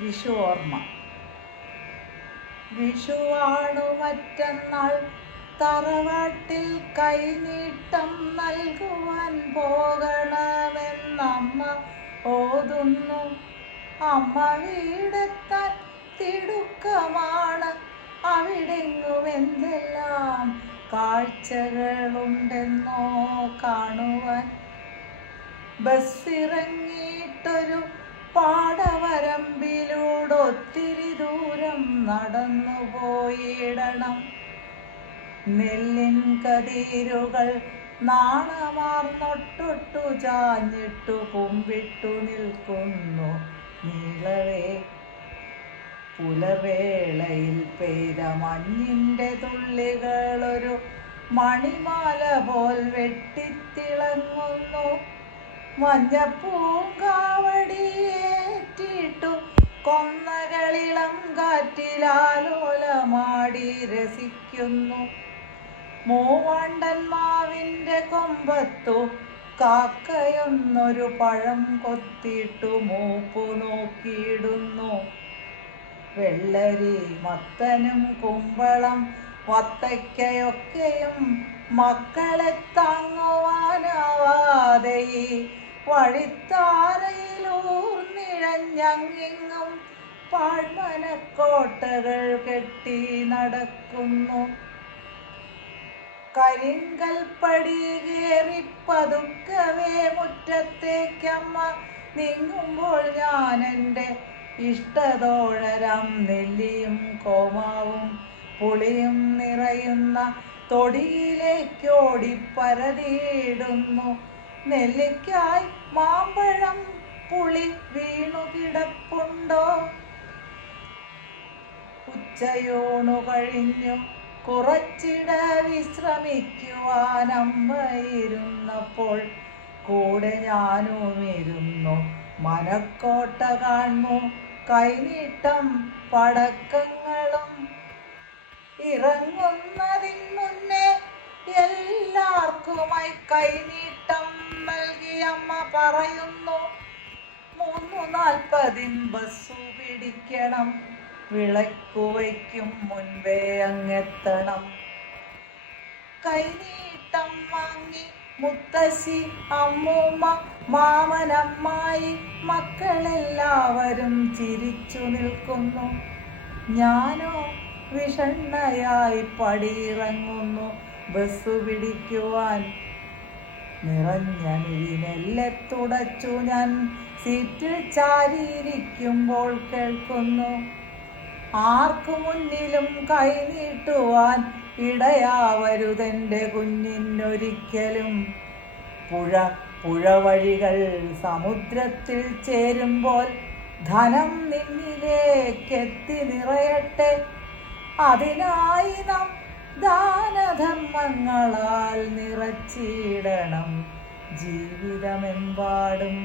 വിഷു ഓർമ്മ. വിഷുവാണു മറ്റന്നാൾ, തറവാട്ടിൽ കൈനീട്ടം നൽകുവാൻ പോകണമെന്നമ്മ ഓതുന്നു. അമ്മ വീടെത്താൻ തിടുക്കമാണ്. അവിടെങ്ങുമെന്തെല്ലാം കാഴ്ചകളുണ്ടെന്നോ കാണുവാൻ. ബസ്സിറങ്ങിയിട്ടൊരു പാടവരമ്പിലൂടെ ഒത്തിരി ദൂരം നടന്നു പോയിടണം. നെല്ലിൻ കതിരുകൾ നാണമാർന്നൊട്ടൊട്ടു ചാഞ്ഞിട്ടു കുമ്പിട്ടു നിൽക്കുന്നു നീളവേ. പുലവേളയിൽ പെയ്ത മഞ്ഞിൻ്റെ തുള്ളികളൊരു മണിമാല പോൽ വെട്ടിത്തിളങ്ങുന്നു. മഞ്ഞപ്പൂങ്കാവടിയേറ്റിട്ടു കൊന്നകളിളം കാറ്റിലാലോലമാടി രസിക്കുന്നു. മൂവാണ്ടൻ മാവിൻ്റെ കൊമ്പത്തു കാക്കയൊന്നൊരു പഴം കൊത്തിയിട്ടു മൂപ്പു നോക്കിയിടുന്നു. വെള്ളരി, മത്തനും കുമ്പളം വത്തയ്ക്കയൊക്കെയും മക്കളെ താങ്ങുവാനാവാതെ ഈ വഴിത്താരയിലൂർന്നിഴഞ്ഞങ്ങിങ്ങും പാഴ്മനക്കോട്ടകൾ കെട്ടി നടക്കുന്നു. കരിങ്കൽപ്പടി കയറി പതുക്കവേ മുറ്റത്തേക്കമ്മ നീങ്ങുമ്പോൾ ഞാനെൻ്റെ ഇഷ്ടതോഴരാം നെല്ലിയും കോമാവും പുളിയും നിറയുന്ന തൊടിയിലേക്കോടി പരതിയിടുന്നു. നെല്ലിക്കായ് മാമ്പഴം പുളി വീണു കിടപ്പുണ്ടോ? ഉച്ചയൂണു കഴിഞ്ഞു കുറച്ചിട വിശ്രമിക്കുവാനമ്മ ഇരുന്നപ്പോൾ കൂടെ ഞാനുമിരുന്നു. മനക്കോട്ട കാൺമു കൈനീട്ടം പടക്കങ്ങളും. ഇറങ്ങുന്നതിന് മുന്നേ എല്ലാവർക്കുമായി കൈനീട്ടം നൽകിയമ്മ പറയുന്നു. 3:40 ബസ്സു പിടിക്കണം. വിളക്കുവയ്ക്കും മുൻപേ അങ്ങെത്തണം. കൈനീട്ടം വാങ്ങി മുത്തശ്ശി, അമ്മൂമ്മ, മാമനമ്മായി, മക്കളെല്ലാവരും ചിരിച്ചു നിൽക്കുന്നു. ഞാനോ വിഷണ്ണയായി പടിയിറങ്ങുന്നു ബസ്സു പിടിക്കുവാൻ. നിറഞ്ഞ മിഴിനെല്ലെ തുടച്ചു ഞാൻ സീറ്റിൽ ചാരിയിരിക്കുമ്പോൾ കേൾക്കുന്നു, ആർക്കു മുന്നിലും കൈനീട്ടുവാൻ ഇടയാവരുതെൻ്റെ കുഞ്ഞിനൊരിക്കലും. പുഴവഴികൾ സമുദ്രത്തിൽ ചേരുമ്പോൾ ധനം നിന്നിലേക്കെത്തി നിറയട്ടെ. അതിനായി നാം ദാനധർമ്മങ്ങളാൽ നിറച്ചിടണം ജീവിതമെമ്പാടും.